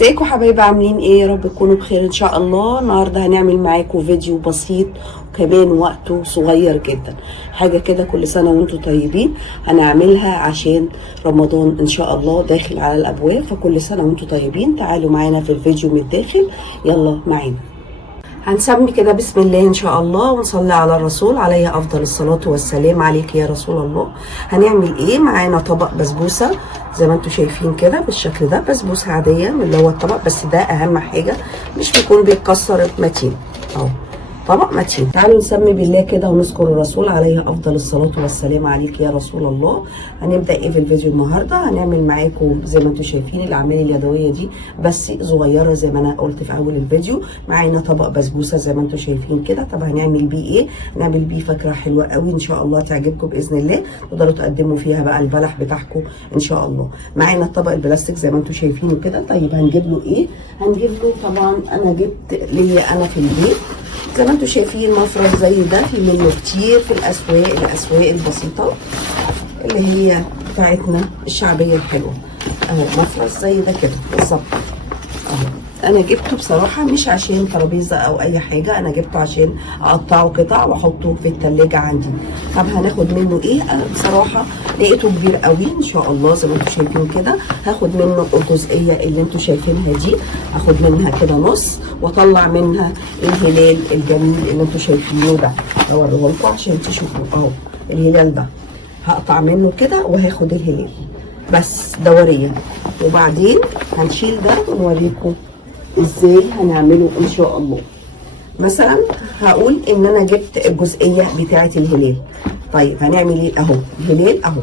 ازيكم حبايبي، عاملين ايه؟ يا رب تكونوا بخير ان شاء الله. النهارده هنعمل معاكم فيديو بسيط وكمان وقته صغير جدا، حاجه كده كل سنه وانتم طيبين. هنعملها عشان رمضان ان شاء الله داخل على الابواب، فكل سنه وانتم طيبين. تعالوا معانا في الفيديو من الداخل، يلا معانا. هنسمي كده بسم الله ان شاء الله ونصلي على الرسول عليه افضل الصلاه والسلام. عليك يا رسول الله. هنعمل ايه؟ معانا طبق بسبوسه زي ما انتم شايفين كده بالشكل ده، بسبوسه عاديه من اللي هو الطبق، بس ده اهم حاجه مش بيكون بيتكسر متين اهو، طبق متين. تعالوا نسمي بالله كده ونذكر الرسول عليه افضل الصلاه والسلام. عليك يا رسول الله. هنبدا ايه في الفيديو النهارده؟ هنعمل معاكم زي ما انتم شايفين الاعمال اليدويه دي بس صغيره زي ما انا قلت في اول الفيديو. معانا طبق بسبوسه زي ما انتم شايفين كده. طب هنعمل بيه ايه؟ هنعمل بيه فكره حلوه قوي ان شاء الله تعجبكم باذن الله، تقدروا تقدموا فيها بقى البلح بتاعكم ان شاء الله. معانا الطبق البلاستيك زي ما انتم شايفينه كده. طيب هنجيب له ايه؟ هنجيب له طبعا انا جبت ليا انا في البيت زي ما انتم شايفين مفرش زي ده، في منه كتير في الاسواق البسيطه اللي هي بتاعتنا الشعبيه الحلوه اهو. مفرش زي ده كده بالظبط اهو. انا جبته بصراحه مش عشان ترابيزه او اي حاجه، انا جبته عشان اقطعه قطع واحطه في التلاجة عندي. طب هناخد منه ايه؟ انا بصراحه لقيته كبير قوي ان شاء الله زي ما انتم شايفين كده. هاخد منه الجزئيه اللي انتم شايفينها دي، هاخد منها كده نص واطلع منها الهلال الجميل اللي انتم شايفينه ده، اوريه لكم عشان تشوفوا اهو. الهلال ده هقطع منه كده وهاخد الهلال بس دوريا، وبعدين هنشيل ده ونوريكم ازاي هنعمله ان شاء الله. مثلا هقول ان انا جبت الجزئيه بتاعه الهلال. طيب هنعمل ايه؟ اهو الهلال اهو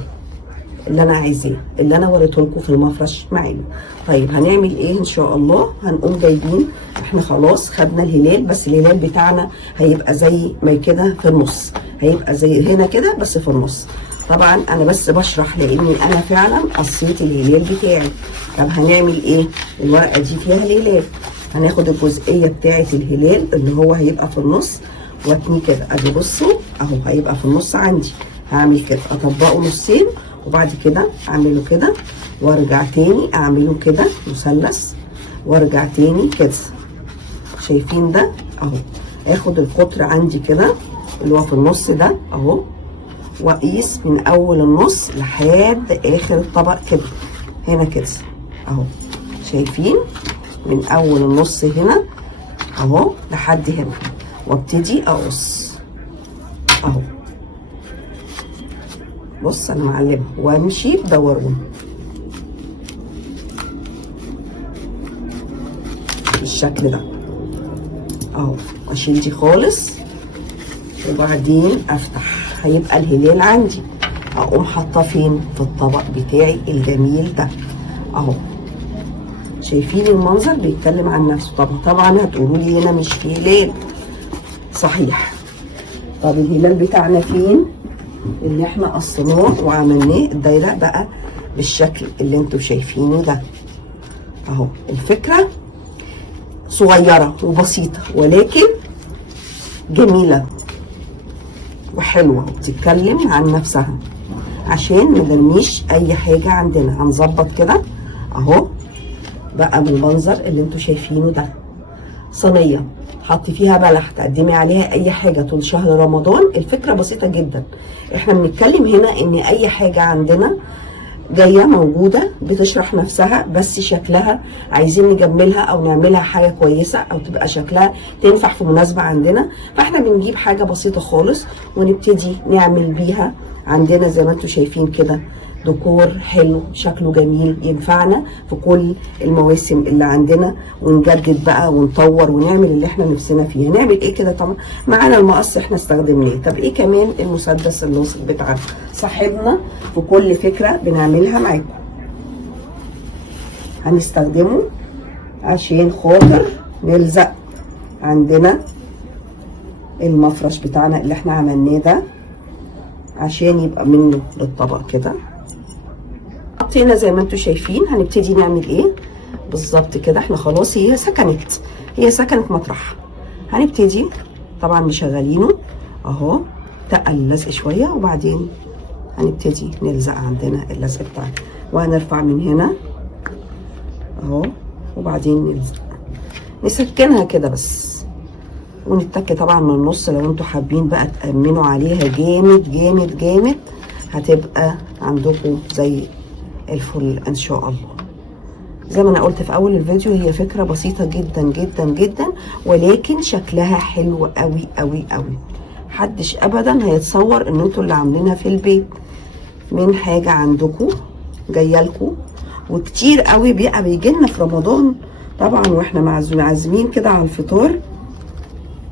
اللي انا عايزاه اللي انا وريته لكم في المفرش معانا. طيب هنعمل ايه ان شاء الله؟ هنقوم جايبين، احنا خلاص خدنا الهلال بس الهلال بتاعنا هيبقى زي ما كده في النص، هيبقى زي هنا كده بس في النص. طبعا انا بس بشرح لاني انا فعلا قصيت الهلال بتاعي. طب هنعمل ايه؟ الورقه دي فيها الهلال، هناخد الجزئيه بتاعه الهلال اللي هو هيبقى في النص واتني كده. ادي بصوا اهو هيبقى في النص عندي. هعمل كده اطبقه نصين وبعد كده اعمله كده وارجع تاني اعمله كده مثلث وارجع تاني كده. شايفين ده اهو. اخد القطر عندي كده اللي هو في النص ده اهو، واقيس من اول النص لحد اخر الطبق كده هنا كده اهو. شايفين من اول النص هنا اهو لحد هنا، وابتدي اقص اهو. بص انا معلمه وامشي بدورون بالشكل ده اهو. اشيل دي خالص وبعدين افتح، هيبقى الهلال عندي. اقوم حاطاه فين؟ في الطبق بتاعي الجميل ده اهو. شايفين المنظر بيتكلم عن نفسه. طبعا هتقولوا لي هنا مش فيه هلال، صحيح. طب الهلال بتاعنا فين؟ اللي احنا قصيناه وعملناه الدايره بقى بالشكل اللي انتوا شايفينه ده اهو. الفكره صغيره وبسيطه ولكن جميله وحلوه وبتتكلم عن نفسها، عشان ما نرميش اي حاجه عندنا. هنظبط كده اهو بقى بالمنظر اللي انتوا شايفينه ده. صينيه حطي فيها بلح، تقدمي عليها اي حاجه طول شهر رمضان. الفكره بسيطه جدا. احنا بنتكلم هنا ان اي حاجه عندنا جايه موجوده بتشرح نفسها، بس شكلها عايزين نجملها او نعملها حاجه كويسه او تبقى شكلها تنفع في مناسبه عندنا. فاحنا بنجيب حاجه بسيطه خالص ونبتدي نعمل بيها عندنا زي ما انتم شايفين كده ديكور حلو شكله جميل ينفعنا في كل المواسم اللي عندنا، ونجدد بقى ونطور ونعمل اللي احنا نفسنا فيه. هنعمل ايه كده؟ طبعا معانا المقص احنا استخدمناه. طب ايه كمان؟ المسدس اللاصق بتاعنا صاحبنا في كل فكره بنعملها معاكم. هنستخدمه عشان خاطر نلزق عندنا المفرش بتاعنا اللي احنا عملناه ده، عشان يبقى منه للطبق كده. حطينا زي ما انتم شايفين. هنبتدي نعمل ايه بالظبط كده؟ احنا خلاص هي سكنت مطرح. هنبتدي طبعا مشغلينه اهو، تقل اللزق شويه وبعدين هنبتدي نلزق عندنا اللزق بتاعنا، وهنرفع من هنا اهو وبعدين نلزق، نسكنها كده بس، ونتك طبعا من النص. لو انتوا حابين بقى تأمنوا عليها جامد جامد جامد، هتبقى عندكم زي الفل ان شاء الله. زي ما انا قلت في اول الفيديو، هي فكرة بسيطة جدا جدا جدا، ولكن شكلها حلو قوي قوي قوي. محدش ابدا هيتصور ان انتوا اللي عاملينها في البيت، من حاجة عندكم جايالكم. وكتير قوي بيبقى بيجيلنا في رمضان طبعا واحنا معزومين كده على الفطار،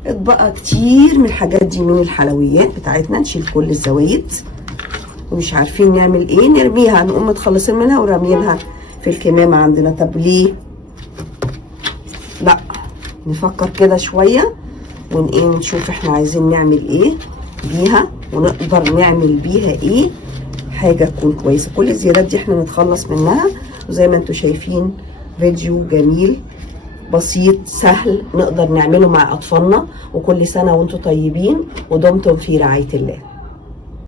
اطبقى كتير من الحاجات دي، من الحلويات بتاعتنا، نشيل كل الزوايد ومش عارفين نعمل ايه، نرميها، نقوم متخلصين منها ورامينها في الكمامة عندنا. طب ليه؟ لا، نفكر كده شوية ونشوف احنا عايزين نعمل ايه بيها، ونقدر نعمل بيها ايه حاجة تكون كويسة. كل الزيادات دي احنا نتخلص منها. وزي ما انتوا شايفين فيديو جميل بسيط سهل نقدر نعمله مع اطفالنا. وكل سنة وانتوا طيبين ودمتم في رعاية الله.